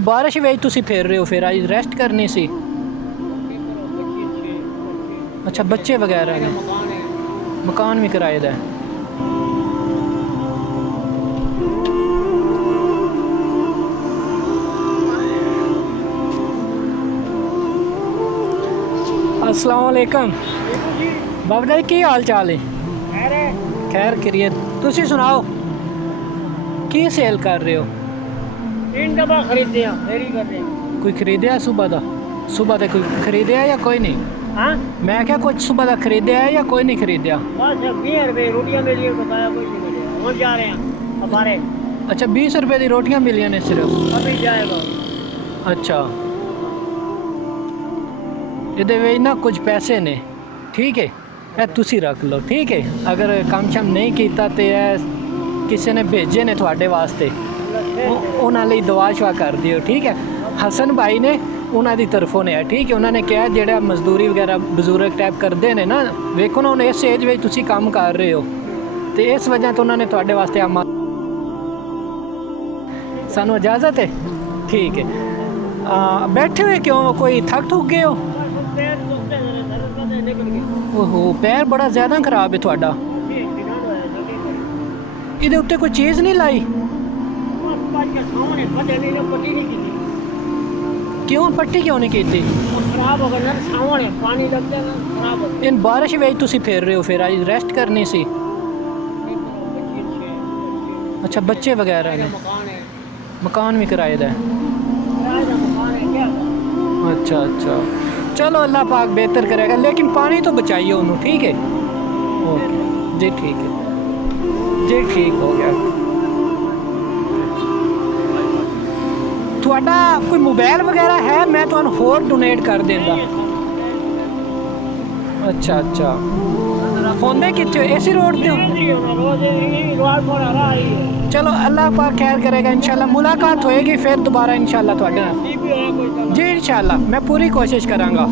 ਬਾਰਿਸ਼ ਵਿੱਚ ਤੁਸੀਂ ਫਿਰ ਰਹੇ ਹੋ, ਫਿਰ ਅੱਜ ਰੈਸਟ ਕਰਨੀ ਸੀ। ਅੱਛਾ, ਬੱਚੇ ਵਗੈਰਾ ਨੇ, ਮਕਾਨ ਵੀ ਕਿਰਾਏ ਦਾ ਹੈ। अस्सलाम वालेकुम बाबा जी, की हाल चाल है? खैर करिए, तुसी सुनाओ की सेल कर रहे हो? 3 डब्बा खरीदे हैं, फेरी कर रहे हैं। कोई खरीदया सुबह का कोई खरीदया या कोई नहीं? हाँ, मैं क्या कुछ सुबह का खरीदया है या कोई नहीं खरीदया? बस 20 रुपए रोटियां मिली है, बताया कोई नहीं मिले। हम जा रहे हैं हमारे। अच्छा, 20 रुपए की रोटियां मिलियां ने सिर्फ? अभी जाएगा। अच्छा, ਇਹਦੇ ਵਿੱਚ ਨਾ ਕੁਝ ਪੈਸੇ ਨੇ, ਠੀਕ ਹੈ, ਇਹ ਤੁਸੀਂ ਰੱਖ ਲਓ, ਠੀਕ ਹੈ। ਅਗਰ ਕੰਮ ਸ਼ਮ ਨਹੀਂ ਕੀਤਾ ਤੇ ਇਹ ਕਿਸੇ ਨੇ ਭੇਜੇ ਨੇ ਤੁਹਾਡੇ ਵਾਸਤੇ, ਉਹਨਾਂ ਲਈ ਦੁਆ ਸ਼ਵਾ ਕਰ ਦਿਓ, ਠੀਕ ਹੈ। ਹਸਨ ਭਾਈ ਨੇ ਉਹਨਾਂ ਦੀ ਤਰਫੋਂ ਨੇ, ਠੀਕ ਹੈ। ਉਹਨਾਂ ਨੇ ਕਿਹਾ ਜਿਹੜਾ ਮਜ਼ਦੂਰੀ ਵਗੈਰਾ ਬਜ਼ੁਰਗ ਟਾਈਪ ਕਰਦੇ ਨੇ ਨਾ, ਵੇਖੋ ਨਾ ਹੁਣ ਇਸ ਏਜ ਵਿੱਚ ਤੁਸੀਂ ਕੰਮ ਕਰ ਰਹੇ ਹੋ, ਤੇ ਇਸ ਵਜ੍ਹਾ ਤੋਂ ਉਹਨਾਂ ਨੇ ਤੁਹਾਡੇ ਵਾਸਤੇ ਆਮਾ ਸਾਨੂੰ ਇਜਾਜ਼ਤ ਹੈ, ਠੀਕ ਹੈ। ਬੈਠੇ ਹੋਏ ਕਿਉਂ, ਕੋਈ ਥੱਕ ਥੁੱਕ ਗਏ ਹੋ? ओहो, पैर बड़ा ज़्यादा खराब है थोड़ा। इधर उत्ते कोई चीज़ नहीं लाई? क्यों पट्टी क्यों नहीं की? इन बारिश में तुसी फिर रहे हो, फिर आज रेस्ट करनी सी। अच्छा, बच्चे वगैरह ने, मकान भी किराए दा है। अच्छा अच्छा, चलो अल्लाह पाक बेहतर करेगा, लेकिन पानी तो बचाइए उन्होंने, ठीक है। ओके जी, ठीक है जी, ठीक हो गया। थोड़ा कोई मोबाइल वगैरह है, मैं तो होर डोनेट कर देंदा। अच्छा अच्छा, होंदे कितने इसी रोड पे? चलो अल्लाह पाक खैर करेगा, इंशाल्लाह मुलाकात होएगी फिर दोबारा इंशाल्लाह थोड़े नाल जी, इंशाल्लाह मैं पूरी कोशिश करांगा।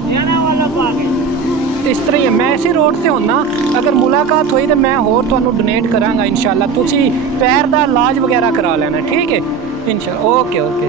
इस तरह ही मैं इसी रोड से होना, अगर मुलाकात हुई तो मैं होर तुहानू डोनेट करांगा इंशाल्लाह। तुसी पैर दा इलाज वगैरह करा लेना, ठीक है इंशाल्लाह। Okay okay.